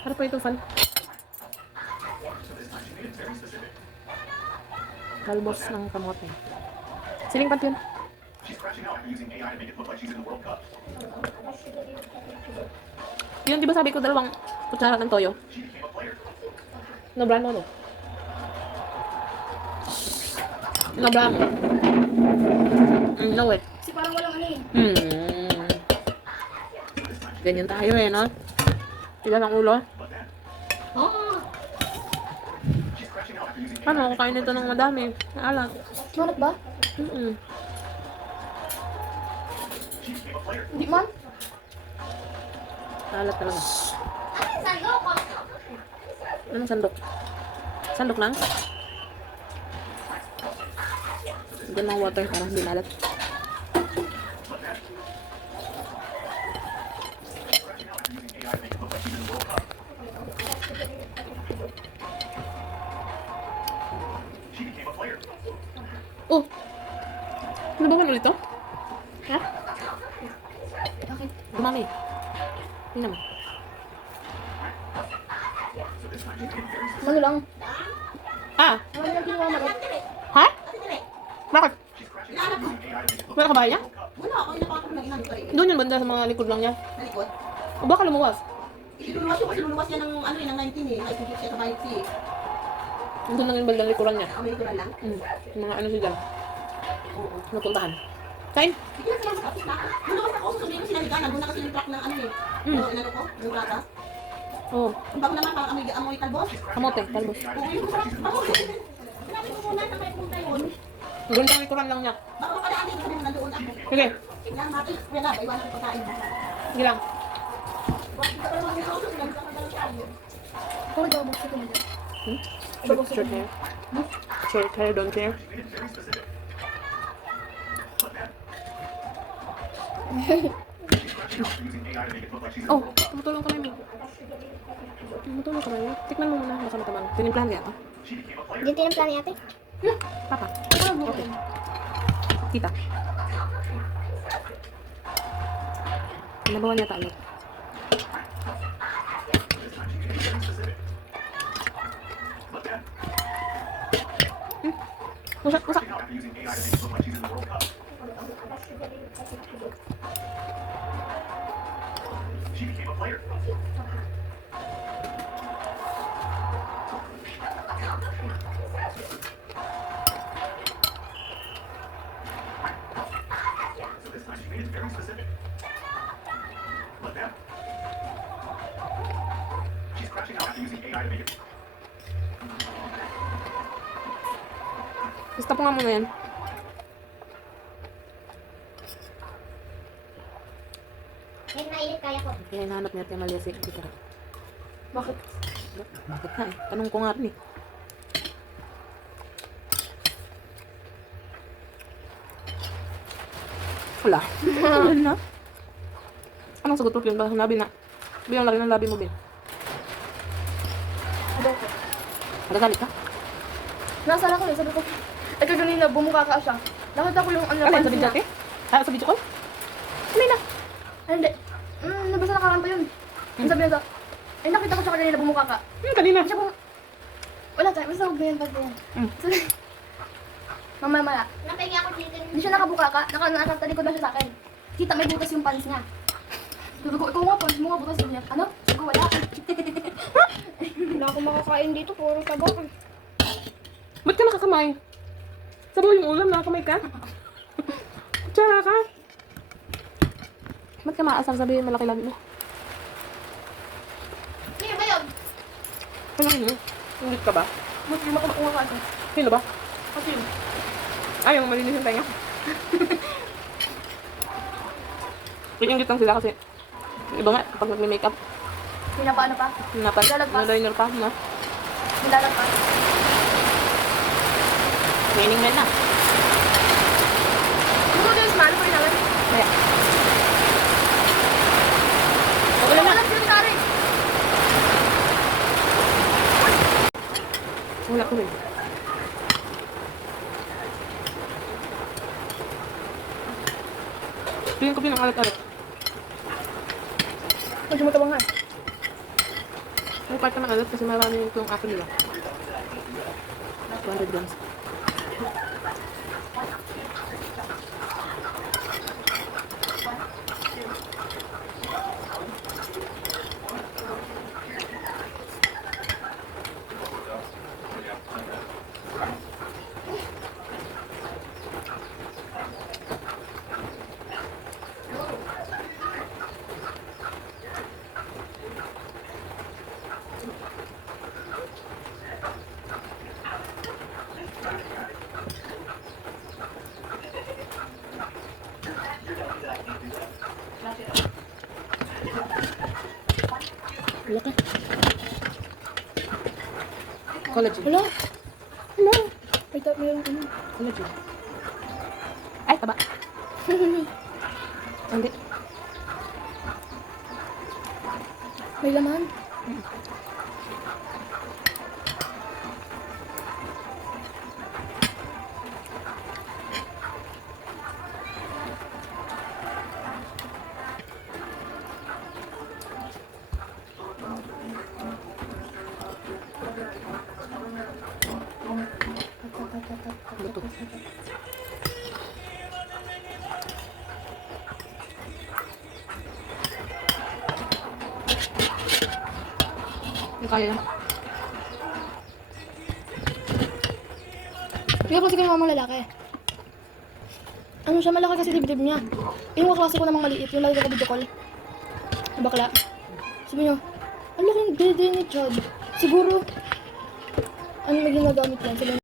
Harap pa ito, Fal. Kalbos ng kamote. Siling pat yun. Yun, di ba sabi ko 2 kutsara ng toyo? No brano, no? No brano. No, wait. Kasi parang walang ano eh. Ganyan tayo eh, no? Tigas ang ulo. Oo. Paano ako kain nito ng madami? Alat. Manok ba? Hindi man. Alat talaga. Ano sandok? Anong sandok? Sandok lang? Diyan mga water para hindi malat. Oh! Ano ba ulit to? Ha? Bakit? Dumami. Tingnan mo. Ano lang? Ah! Ano lang ginawa manok? Ha? Bakit? Wala ka ba niya? Wala ako, inapakot ng inang ito Doon yung banda sa mga likod lang niya. Nalikod. O baka lumuwas. Iluluwas yun kasi luluwas yan ng ano eh, ng 19 eh. Naikikip siya sa bike eh. Doon lang yung banda likuran niya. Amay ko na lang. Yung mga ano siya dyan. Napuntahan. Kain? Hindi na sila sa kapit na. Luluwas ako, sasabihin ko sila higa. Nandun na kasi yung truck ng ano eh. Yung inano ko, yung gatas. Oo. Ang bago naman, parang amoy talbos. Kamote, talbos. Oo, yung sarap. Ako, sinabi ko muna na may punta yun. Doon lang likuran lang niya. Baka makalaan din sabi mo nandoon ako. Sige. Yan, mati. Yan na, iwanan ko pagkain. Sige lang. Bakit ka pa naman dito? Sinabi ka na tayo. Ako nag-abot sa tumulong. Short hair. Short hair, don't care. Oh, tumutulong kami, Mig. Tumutulong kami. Tikman mo muna. Baka matamang. Tinimplahan niya ito. Hindi tinimpla ni ate? Papa. Okay. Tita. Nabawan niya tayo. Usak, usak. Basta po nga muna yan. Kahit mainit kaya ko. Kaya hinahanap niya tayo Malia si Tita. Bakit? Bakit na eh? Tanong ko nga rin eh. Wala. Wala na. Anong sagot mo, Pin? Ba sinabi na? Sabi ang laki ng labi mo, Bin. Ano ko? Nagagalit ka? Nasaan ako eh, sabi ko. Ito kanina, bumuka ka siya. Nakita ko yung ano Ano yan, sa pansin video niya. ate? Ah, sa video call? Ano na? Ay, hindi. Nabasa nakaraan pa yun. Ang sabi niya, ay nakita ko siya kanina, bumuka ka. Kanina. Siya wala tayo, basta huwag ganyan, pag ganyan. Sabi, mamaya. Napahingi ako dito. Hindi siya nakabuka ka, nakatalikod na siya sa akin. Kita, may butas yung pants niya. Sabi ko, ikaw nga, pants mo nga butas. Sabi niya, ano? Sabi ko, wala. Wala akong makakain dito, puro tabak. Ba't ka nakakamay? Sabaw yung ulam, nakakamay ka? Tsara ka? Ba't ka maasar sabihin malaki labi mo? Sino ba yun? Ano yun? Ingit ka ba? Mas di makakuha ka. Sino ba? Kasi yun. Ay, yung malinis yung tenga. Ingit lang sila kasi. Iba nga, kapag nag-makeup, Ano pa? Lalagpas. naliner pa, no? Nilalagpas. Training men na. Ano ko yung smile ko rin naman? Kaya. Okay lang na. Wala siya sari. Wala ko rin. Tingin ko pinang alat-alat. Medyo matabang nga. May part naman alat kasi marami yung itong akin nila. 200 grams. Laki. Collagen. Hala. Hala. Ay, meron ano. Collagen. Ay, taba. Hindi. May laman. Luto. Hindi kaya yan. Hindi ako kasi kay mamang lalaki. Ano siya, malaki kasi dibdib niya. Yung kaklase ko namang maliit, yung lagi ko video call. Yung bakla. Sabi niya, ang laking dede ni Chad. Siguro, ano may ginagamit yan? Sabi